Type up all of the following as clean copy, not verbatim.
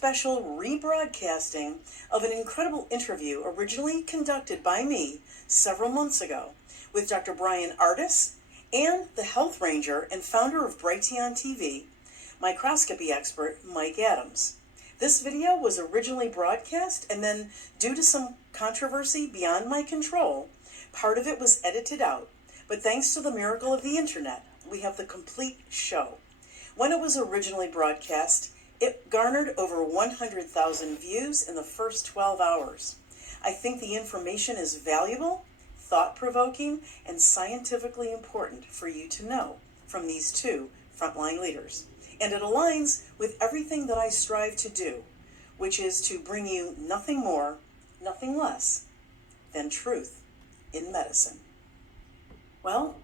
special rebroadcasting of an incredible interview originally conducted by me several months ago with Dr. Bryan Ardis and the health ranger and founder of Brighteon TV, microscopy expert Mike Adams. This video was originally broadcast, and then due to some controversy beyond my control, part of it was edited out. But thanks to the miracle of the internet, we have the complete show. When it was originally broadcast, it garnered over 100,000 views in the first 12 hours. I think the information is valuable, thought-provoking, and scientifically important for you to know from these two frontline leaders. And it aligns with everything that I strive to do, which is to bring you nothing more, nothing less than truth in medicine. Well,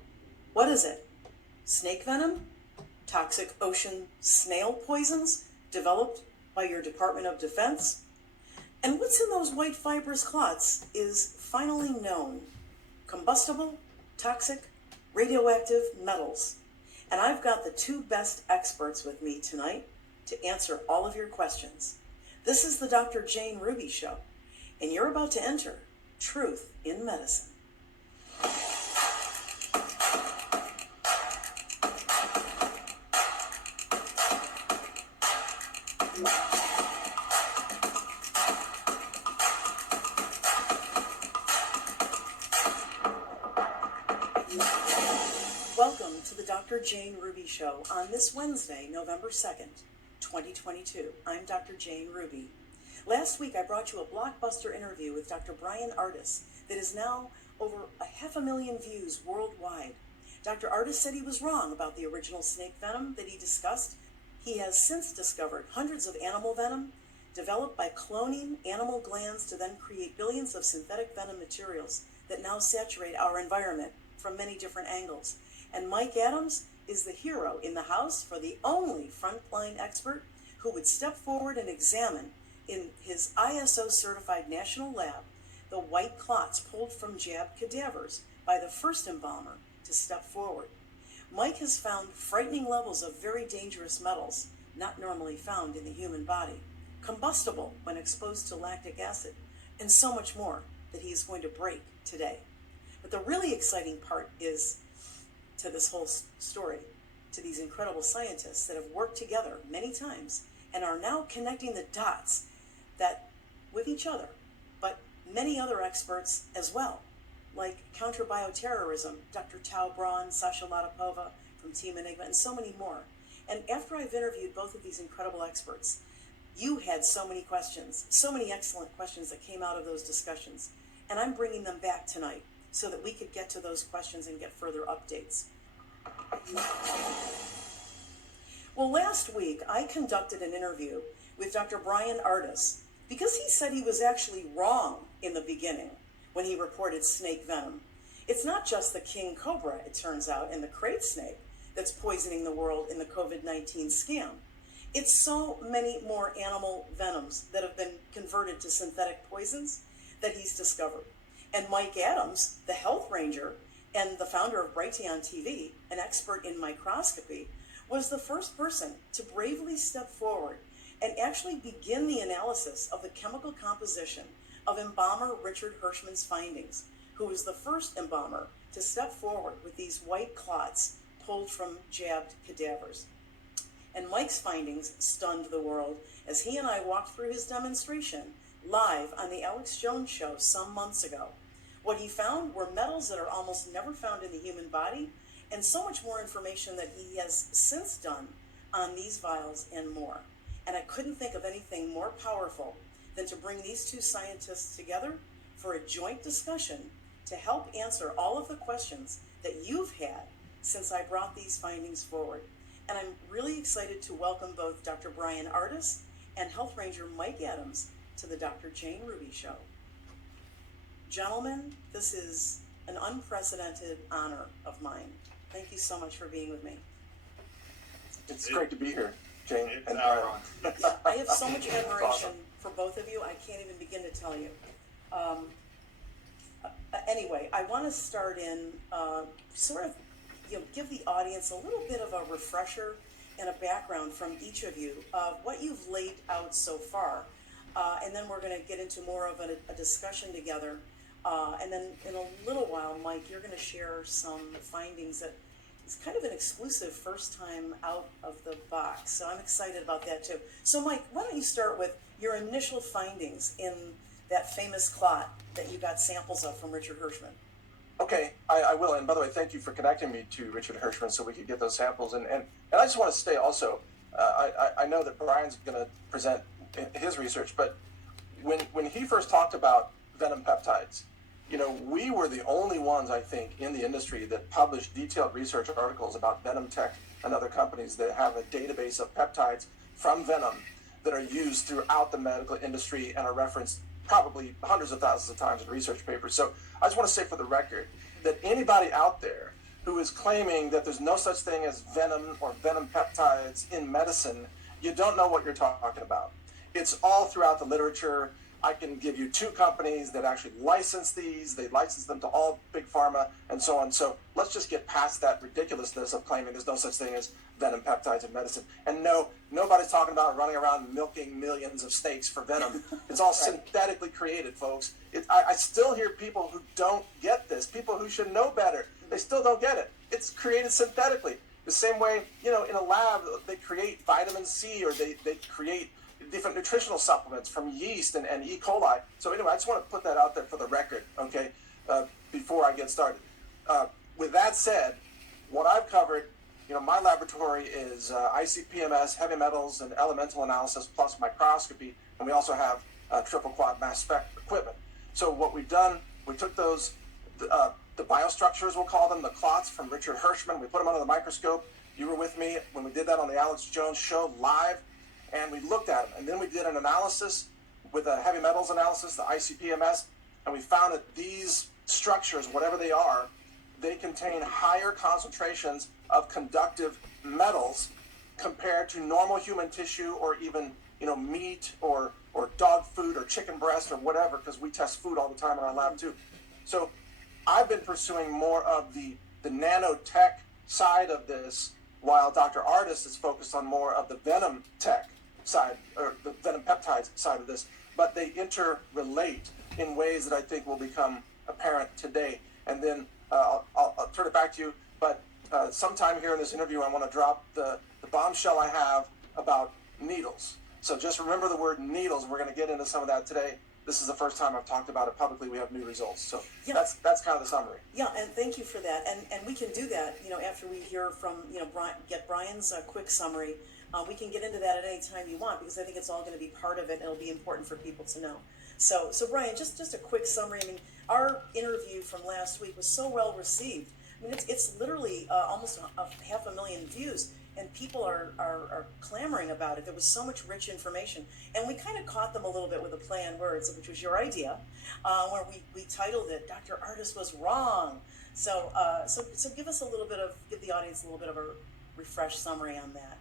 what is it? Snake venom? Toxic ocean snail poisons developed by your Department of Defense? And what's in those white fibrous clots is finally known. Combustible, toxic, radioactive metals. And I've got the two best experts with me tonight to answer all of your questions. This is the Dr. Jane Ruby Show, and you're about to enter Truth in Medicine. Welcome to the Dr. Jane Ruby Show on this Wednesday, November 2nd, 2022. I'm Dr. Jane Ruby. Last week I brought you a blockbuster interview with Dr. Bryan Ardis that is now over 500,000 views worldwide. Dr. Ardis said he was wrong about the original snake venom that he discussed. He has since discovered hundreds of animal venom developed by cloning animal glands to then create billions of synthetic venom materials that now saturate our environment from many different angles. And Mike Adams is the hero in the house for the only frontline expert who would step forward and examine in his ISO certified national lab the white clots pulled from jabbed cadavers by the first embalmer to step forward. Mike has found frightening levels of very dangerous metals not normally found in the human body, combustible when exposed to lactic acid, and so much more that he's going to break today. But the really exciting part is to this whole story, to these incredible scientists that have worked together many times and are now connecting the dots that with each other, but many other experts as well, like counter-bioterrorism, Dr. Tao Braun, Sasha Latapova from Team Enigma, and so many more. And after I've interviewed both of these incredible experts, you had so many questions, so many excellent questions that came out of those discussions, and I'm bringing them back tonight so that we could get to those questions and get further updates. Well, last week I conducted an interview with Dr. Bryan Ardis because he said he was actually wrong in the beginning when he reported snake venom. It's not just the king cobra, it turns out, and the crate snake that's poisoning the world in the COVID-19 scam. It's so many more animal venoms that have been converted to synthetic poisons that he's discovered. And Mike Adams, the health ranger and the founder of Brighteon TV, an expert in microscopy, was the first person to bravely step forward and actually begin the analysis of the chemical composition of embalmer Richard Hirschman's findings, who was the first embalmer to step forward with these white clots pulled from jabbed cadavers. And Mike's findings stunned the world as he and I walked through his demonstration live on the Alex Jones Show some months ago. What he found were metals that are almost never found in the human body, and so much more information that he has since done on these vials and more. And I couldn't think of anything more powerful than to bring these two scientists together for a joint discussion to help answer all of the questions that you've had since I brought these findings forward. And I'm really excited to welcome both Dr. Bryan Ardis and Health Ranger Mike Adams to the Dr. Jane Ruby Show. Gentlemen, this is an unprecedented honor of mine. Thank you so much for being with me. It's great to be here, Jane. It's our honor. I have so much admiration for both of you, I can't even begin to tell you. Anyway, I want to start in sort of, give the audience a little bit of a refresher and a background from each of you of what you've laid out so far. And then we're going to get into more of a discussion together. And then in a little while, Mike, you're going to share some findings that is kind of an exclusive first time out of the box. So I'm excited about that too. So Mike, why don't you start with your initial findings in that famous clot that you got samples of from Richard Hirschman? Okay, I will. And by the way, thank you for connecting me to Richard Hirschman so we could get those samples. And I just want to say also, I know that Brian's going to present his research, but when he first talked about venom peptides, we were the only ones, I think, in the industry that published detailed research articles about Venom Tech and other companies that have a database of peptides from venom that are used throughout the medical industry and are referenced probably hundreds of thousands of times in research papers. So I just want to say for the record that anybody out there who is claiming that there's no such thing as venom or venom peptides in medicine, you don't know what you're talking about. It's all throughout the literature. I can give you 2 companies that actually license these. They license them to all big pharma and so on. So let's just get past that ridiculousness of claiming there's no such thing as venom peptides in medicine. And no, nobody's talking about running around milking millions of snakes for venom. It's all synthetically created, folks. I still hear people who don't get this, people who should know better. They still don't get it. It's created synthetically. The same way, in a lab, they create vitamin C or they create different nutritional supplements from yeast and E. coli. So anyway, I just want to put that out there for the record, okay, before I get started. With that said, what I've covered, my laboratory is ICP-MS, heavy metals, and elemental analysis plus microscopy, and we also have triple quad mass spec equipment. So what we've done, we took those, the biostructures, we'll call them, the clots from Richard Hirschman, we put them under the microscope. You were with me when we did that on the Alex Jones show live. And we looked at them, and then we did an analysis with a heavy metals analysis, the ICP-MS, and we found that these structures, whatever they are, they contain higher concentrations of conductive metals compared to normal human tissue or even, meat or dog food or chicken breast or whatever, because we test food all the time in our lab too. So I've been pursuing more of the nanotech side of this, while Dr. Ardis is focused on more of the venom tech side, or the venom peptides side of this, but they interrelate in ways that I think will become apparent today. And then I'll turn it back to you, but sometime here in this interview, I want to drop the bombshell I have about needles. So just remember the word needles. We're going to get into some of that today. This is the first time I've talked about it publicly. We have new results. So yeah, that's kind of the summary. Yeah, and thank you for that. And we can do that, after we hear from, get Brian's quick summary. We can get into that at any time you want, because I think it's all going to be part of it, and it'll be important for people to know. So Brian, just a quick summary. I mean, our interview from last week was so well received. I mean, it's literally almost 500,000 views, and people are clamoring about it. There was so much rich information, and we kind of caught them a little bit with a play on words, which was your idea, where we titled it "Dr. Ardis Was Wrong." So give us give the audience a little bit of a refresh summary on that.